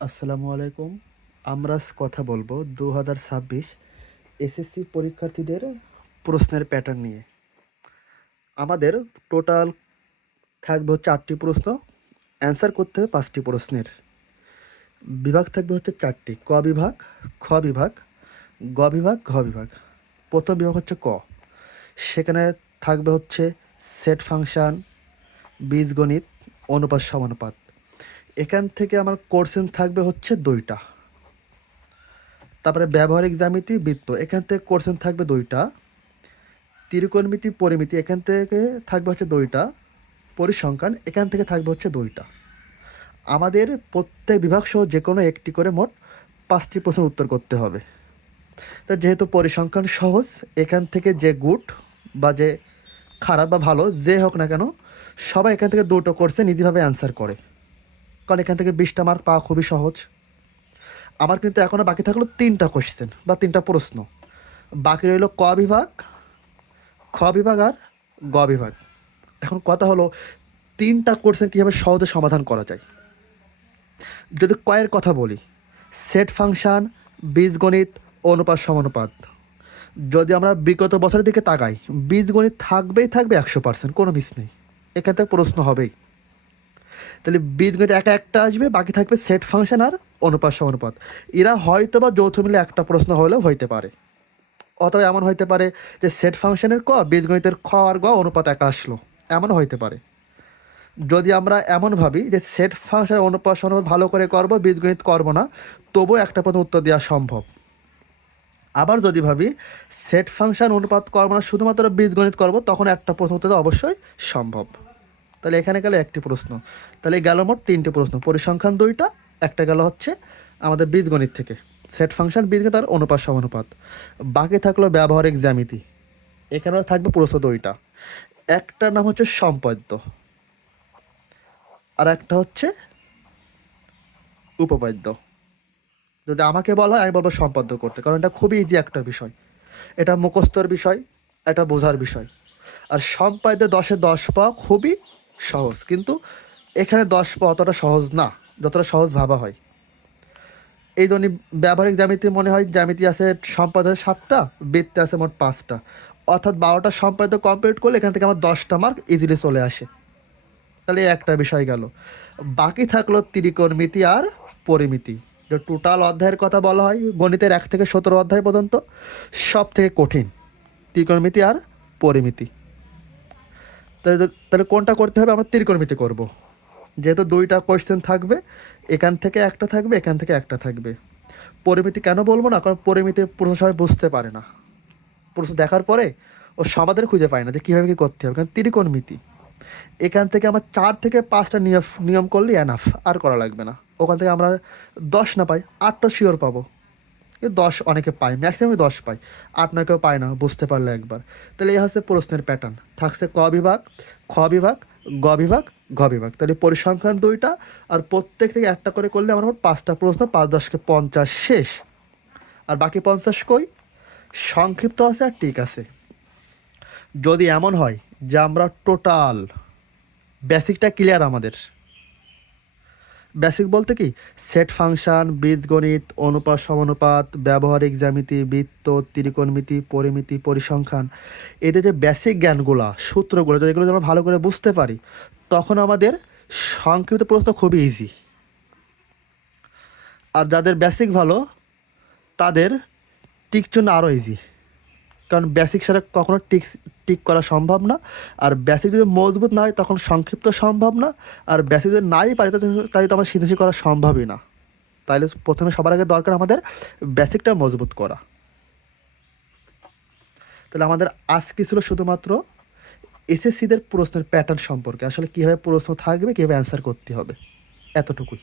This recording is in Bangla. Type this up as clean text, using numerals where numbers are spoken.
আসসালামু আলাইকুম। আমরা আজ কথা বলবো 2026 এসএসসি পরীক্ষার্থীদের প্রশ্নের প্যাটার্ন নিয়ে। আমাদের টোটাল থাকবে হচ্ছে 8টি প্রশ্ন, অ্যান্সার করতে হবে 5টি প্রশ্নের। বিভাগ থাকবে হচ্ছে 4টি: ক বিভাগ, খ বিভাগ, গ বিভাগ, ঘ বিভাগ। প্রথম বিভাগ হচ্ছে ক। সেখানে থাকবে হচ্ছে সেট ফাংশন, বীজগণিত, অনুপাত সমানুপাত। এখান থেকে আমার কোশ্চেন থাকবে হচ্ছে 2টা। তারপরে ব্যবহারিক জ্যামিতি, বৃত্ত, এখান থেকে কোশ্চেন থাকবে 2টা। ত্রিকোণমিতি, পরিমিতি, এখান থেকে থাকবে হচ্ছে 2টা। পরিসংখ্যান, এখান থেকে থাকবে হচ্ছে 2টা। আমাদের প্রত্যেক বিভাগ সহ যে কোনো একটি করে মোট 5টি প্রশ্নের উত্তর করতে হবে। তা যেহেতু পরিসংখ্যান সহজ, এখান থেকে যে গুড বা যে খারাপ বা ভালো যে হোক না কেন, সবাই এখান থেকে 2টো কোর্সে নিজেভাবে অ্যান্সার করে, কারণ এখান থেকে 20টা মার্ক পাওয়া খুবই সহজ। আমার কিন্তু এখনও বাকি থাকলো 3টা কোশ্চেন বা 3টা প্রশ্ন। বাকি রইল ক বিভাগ, খ বিভাগ আর গ বিভাগ। এখন কথা হলো 3টা কোশ্চেন কীভাবে সহজে সমাধান করা যায়। যদি কয়ের কথা বলি, সেট ফাংশন, বীজগণিত, অনুপাত সমানুপাত। যদি আমরা বিগত বছরের দিকে তাকাই, বীজগণিত থাকবেই থাকবে 100%, কোনো মিস নেই, এখান থেকে প্রশ্ন হবেই। তাহলে বীজগণিত একা একটা আসবে, বাকি থাকবে সেট ফাংশন আর অনুপাত সমানুপাত। এরা হয়তো বা যৌথ মিলে একটা প্রশ্ন হলেও হইতে পারে, অথবা এমন হইতে পারে যে সেট ফাংশনের ক, বীজগণিতের খ আর গ, অনুপাত একা আসলো, এমনও হইতে পারে। যদি আমরা এমন ভাবি যে সেট ফাংশন অনুপাত সমানুপাত ভালো করে করব, বীজগণিত করব না, তবুও একটা প্রশ্ন উত্তর দেওয়া সম্ভব। আবার যদি ভাবি সেট ফাংশন অনুপাত করবো না, শুধুমাত্র বীজগণিত করব, তখন একটা প্রশ্ন উত্তর দেওয়া অবশ্যই সম্ভব। তাহলে এখানে গেল একটি প্রশ্ন। তাহলে গেল মোট 3টে প্রশ্ন, পরিসংখ্যান 2টা, একটা গেল হচ্ছে আমাদের বীজগণিত থেকে সেট ফাংশন, বীজগণিত আর অনুপাত সমানুপাত। বাকি থাকলো ব্যবহারিক জ্যামিতি, এখানেও থাকবে প্রশ্ন 2টা। একটার নাম হচ্ছে সম্পাদ্য, আর একটা হচ্ছে উপপাদ্য। যদি আমাকে বলা হয়, আমি বলবো সম্পাদ্য করতে, কারণ এটা খুবই ইজি একটা বিষয়, এটা মুখস্থর বিষয়, এটা বোঝার বিষয়। আর সম্পাদ্যে 10-এ 10 পাওয়া খুবই সহজ, কিন্তু এখানে 10 পাওয়া অতটা সহজ না যতটা সহজ ভাবা হয়। এই জন্য ব্যবহারিক জ্যামিতি মনে হয় জ্যামিতি আছে সম্পাদ্য 7টা, বৃত্তে আছে মোট 5টা, অর্থাৎ 12টা সম্পাদ্য কমপ্লিট করলে এখান থেকে আমার 10টা মার্ক ইজিলি চলে আসে। তাহলে একটা বিষয় গেল। বাকি থাকলো ত্রিকোণমিতি আর পরিমিতি। যে টোটাল অধ্যায়ের কথা বলা হয় গণিতের 1 থেকে 17 অধ্যায় পর্যন্ত, সব থেকে কঠিন ত্রিকোণমিতি আর পরিমিতি। তাহলে তাহলে কোনটা করতে হবে? আমরা ত্রিকোণমিতি করব, যেহেতু 2টা কোয়েশ্চেন থাকবে, এখান থেকে একটা থাকবে, এখান থেকে একটা থাকবে। পরিমিতি কেন বলবো না, কারণ পরিমিতি প্রশ্ন সবাই বুঝতে পারে না, প্রশ্ন দেখার পরে ও সমাধান খুঁজে পায় না যে কীভাবে কী করতে হবে। কারণ ত্রিকোণমিতি এখান থেকে আমার 4 থেকে 5টা নিয়ম করলে এনাফ, আর করা লাগবে না। ওখান থেকে আমরা 10 না পাই 8টা শিওর পাবো, কিন্তু 10 অনেকে পায়, ম্যাক্সিমাম 10 পায়, 8-9 কেউ পায় না, বুঝতে পারলে একবার। তাহলে এই হচ্ছে প্রশ্নের প্যাটার্ন। থাকছে ক বিভাগ, খ বিভাগ, গ বিভাগ, ঘ বিভাগ। তাহলে পরিসংখ্যান 2টা, আর প্রত্যেক থেকে একটা করে করলে আমার মোট 5টা প্রশ্ন, 5-10-কে 50 শেষ। আর বাকি 50 কই? সংক্ষিপ্ত আছে আর ঠিক আছে। যদি এমন হয় যে আমরা টোটাল বেসিকটা ক্লিয়ার, আমাদের বেসিক বলতে কি, সেট ফাংশন, বীজগণিত, অনুপাত সমানুপাত, ব্যবহারিক জ্যামিতি, বৃত্ত, ত্রিকোণমিতি, পরিমিতি, পরিসংখ্যান, এদের যে বেসিক জ্ঞানগুলো, সূত্রগুলো, যদি এগুলো আমরা ভালো করে বুঝতে পারি, তখন আমাদের সংক্ষিপ্ত প্রশ্ন খুবই ইজি। আর যাদের বেসিক ভালো, তাদের টিক জন্য আরও ইজি, কারণ বেসিক ছাড়া কখনো টিক করা সম্ভব না। আর বেসিক যদি মজবুত না হয়, তখন সংক্ষিপ্ত সম্ভব না। আর বেসিক যদি নাই পারি, তাহলে তো আমার সিনথেসিস করা সম্ভবই না। তাইলে প্রথমে সবার আগে দরকার আমাদের বেসিকটা মজবুত করা। তাহলে আমাদের আজকে ছিল শুধুমাত্র এসএসসিদের প্রশ্নের প্যাটার্ন সম্পর্কে, আসলে কীভাবে প্রশ্ন থাকবে, কীভাবে অ্যান্সার করতে হবে, এতটুকুই।